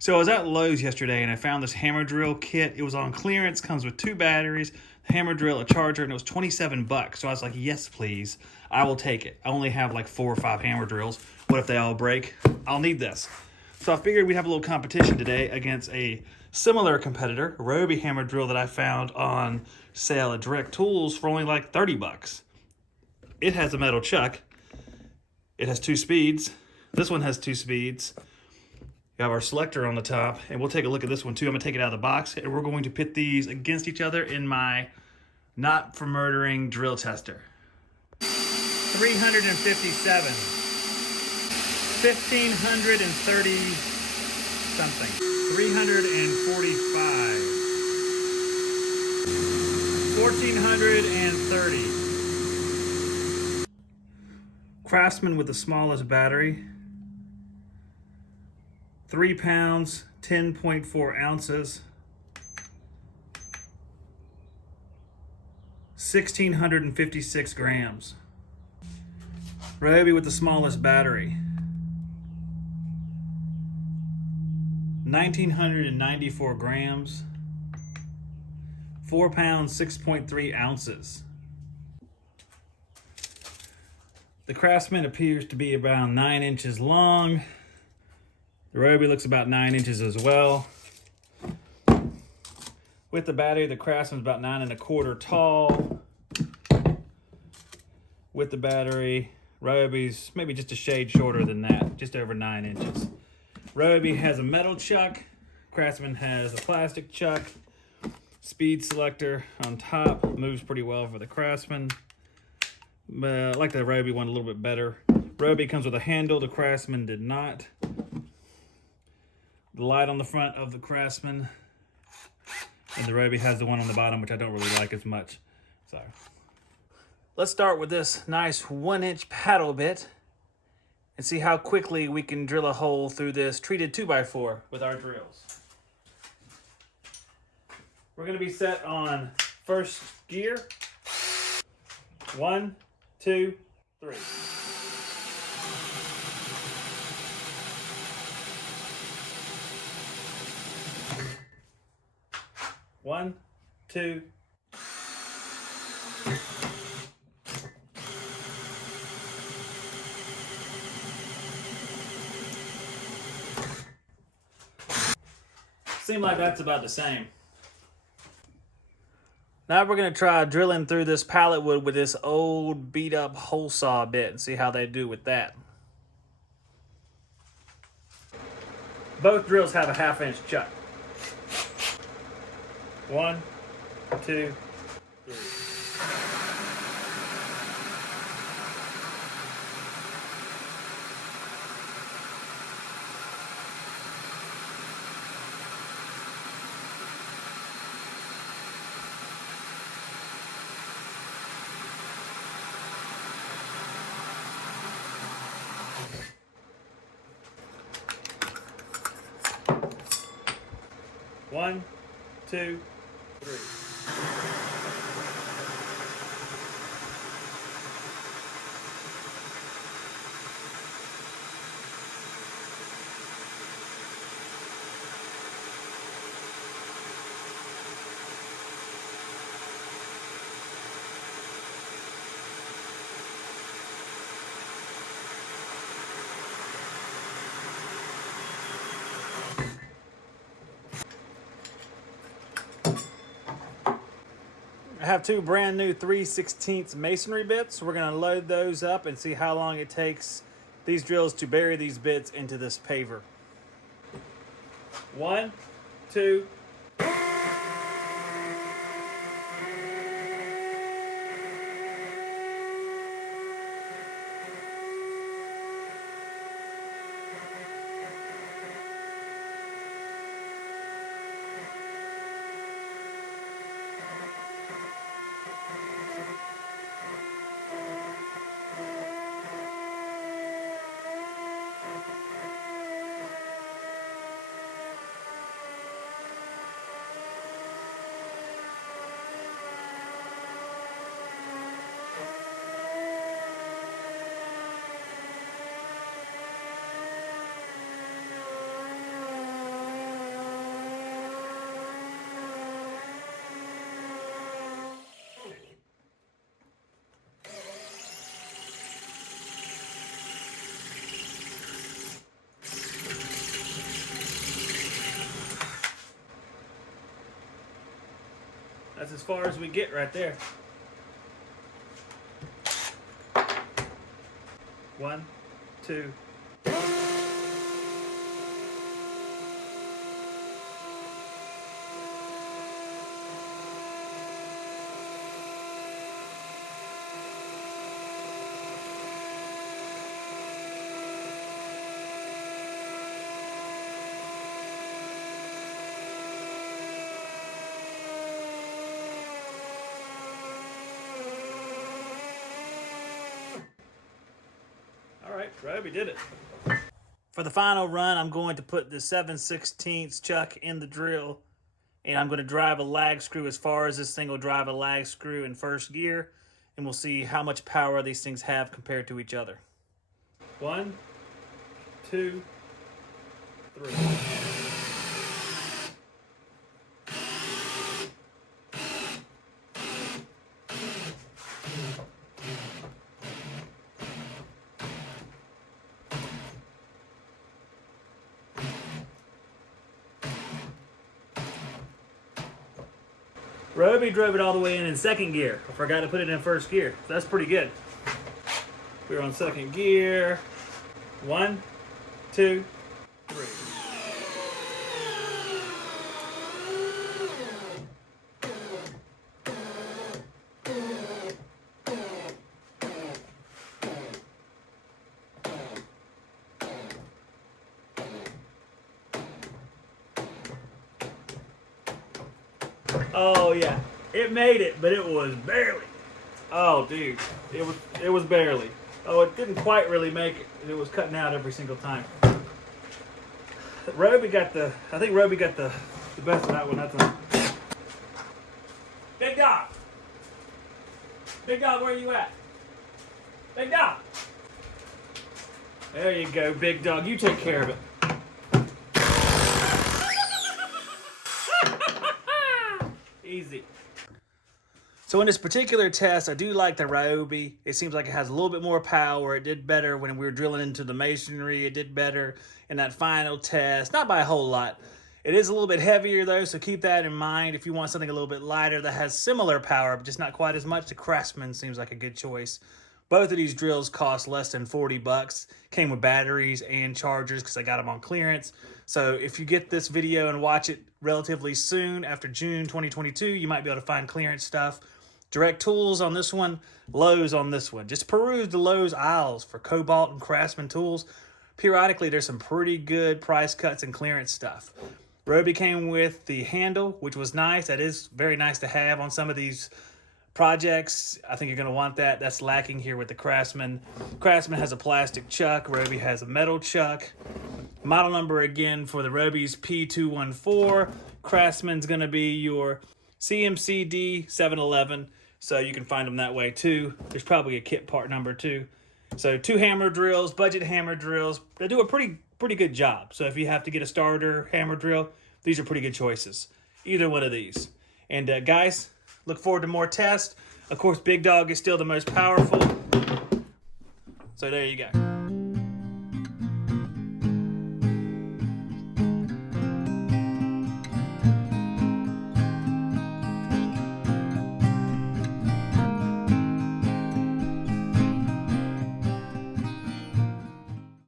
So I was at Lowe's yesterday and I found this hammer drill kit. It was on clearance, comes with 2 batteries, hammer drill, a charger, and it was 27 bucks. So I was like, yes, please. I will take it. I only have like 4 or 5 hammer drills. What if they all break? I'll need this. So I figured we'd have a little competition today against a similar competitor, a Ryobi hammer drill that I found on sale at Direct Tools for only like 30 bucks. It has a metal chuck. It has 2 speeds. This one has 2 speeds. We have our selector on the top, and we'll take a look at this one too. I'm gonna take it out of the box, and we're going to pit these against each other in my Not for Murdering drill tester. 357, 1,530 something, 345, 1,430. Craftsman with the smallest battery. 3 pounds, 10.4 ounces, 1,656 grams. Ryobi with the smallest battery. 1,994 grams, 4 pounds, 6.3 ounces. The Craftsman appears to be about 9 inches long. The Ryobi looks about 9 inches as well. With the battery, the Craftsman's about 9 1/4 tall. With the battery, Ryobi's maybe just a shade shorter than that, just over 9 inches. Ryobi has a metal chuck. Craftsman has a plastic chuck. Speed selector on top, moves pretty well for the Craftsman. But I like the Ryobi one a little bit better. Ryobi comes with a handle, the Craftsman did not. The light on the front of the Craftsman, and the Ryobi has the one on the bottom, which I don't really like as much. So let's start with this nice 1-inch paddle bit and see how quickly we can drill a hole through this treated 2x4 with our drills. We're going to be set on first gear. 1, 2, 3. 1, 2. Seems like that's about the same. Now we're going to try drilling through this pallet wood with this old beat up hole saw bit and see how they do with that. Both drills have a 1/2 inch chuck. 1, 2, 3. One, 2, 3. I have 2 brand new 3/16 masonry bits. We're going to load those up and see how long it takes these drills to bury these bits into this paver. 1, 2. That's as far as we get right there. 1, 2. All right, Ryobi did it. For the final run, I'm going to put the 7/16 chuck in the drill, and I'm going to drive a lag screw as far as this thing will drive a lag screw in first gear, and we'll see how much power these things have compared to each other. 1, 2, 3. Ryobi drove it all the way in second gear. I forgot to put it in first gear. So that's pretty good. We're on second gear. 1, 2, 3. Oh yeah, it made it, but it was barely. Oh dude, it was barely. Oh, it didn't quite really make it. It was cutting out every single time. Ryobi got the, I think Ryobi got the best of that one. That's a Big Dog. Big Dog, where are you at? Big Dog. There you go, Big Dog. You take care of it. Easy. So in this particular test, I do like the Ryobi. It seems like it has a little bit more power. It did better when we were drilling into the masonry. It did better in that final test. Not by a whole lot. It is a little bit heavier though, so keep that in mind. If you want something a little bit lighter that has similar power, but just not quite as much, the Craftsman seems like a good choice. Both of these drills cost less than 40 bucks. Came with batteries and chargers because I got them on clearance. So if you get this video and watch it relatively soon, after June 2022, you might be able to find clearance stuff. Direct tools on this one, Lowe's on this one. Just peruse the Lowe's aisles for Cobalt and Craftsman tools. Periodically, there's some pretty good price cuts and clearance stuff. Ryobi came with the handle, which was nice. That is very nice to have on some of these projects. I think you're going to want that. That's lacking here with the Craftsman. Craftsman has a plastic chuck. Ryobi has a metal chuck. Model number again for the Ryobi's P213. Craftsman's going to be your CMCD711. So you can find them that way too. There's probably a kit part number too. So 2 hammer drills, budget hammer drills. They do a pretty good job. So if you have to get a starter hammer drill, these are pretty good choices. Either one of these. And guys, look forward to more tests. Of course, Big Dog is still the most powerful. So there you go.